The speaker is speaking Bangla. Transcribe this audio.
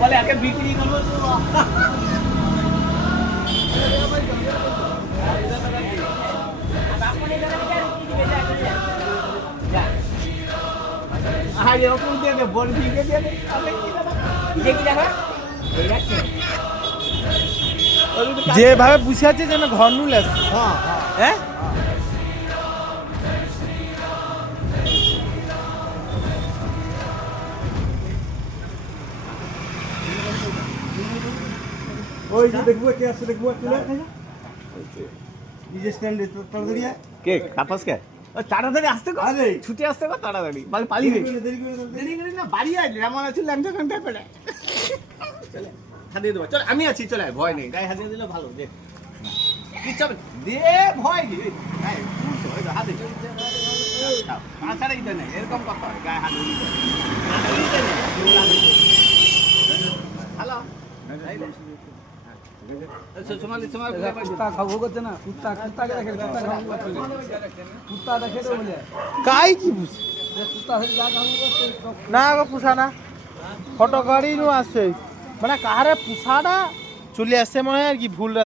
বলে একে বিক্রি করবো যেভাবে বুঝে আছে যেন ঘর নুল আছে। হ্যাঁ ওই যে দেখবো কে আছে দেখবো তুলে এই যে স্ট্যান্ডে তাড়াতাড়ি আয়। কে কাপাস কে তাড়াতাড়ি আসতে কর আরে ছুটে আসতে কর তাড়াতাড়ি মানে পালিয়ে দেরি করে দেরি করি না বাড়ি আয় যেমন আছে ল্যাংটা ল্যাংটা পেলে চলে হাত দিয়ে দেবো চল আমি আছি চলে আয় ভয় নেই গায়ে হাত দিয়ে দিলে ভালো দেখ কি চল দে ভয় দে হাতে চল তাছাড়া এটা নেই এরকম কথা হয় গায়ে হাত দিয়ে হ্যালো কুত্তা খাবো করছে না কুত্তা কুত্তাকে দেখে কুত্তা খাবো করছে কুত্তা দেখে তো বলে কাই কি বুঝ কুত্তা হয়ে যা খাবো করছে না গো পুষা না ফটো গাড়ি নু আসছে মানে কাহারে পুষাটা চলে আসছে মনে হয় আর কি ভুল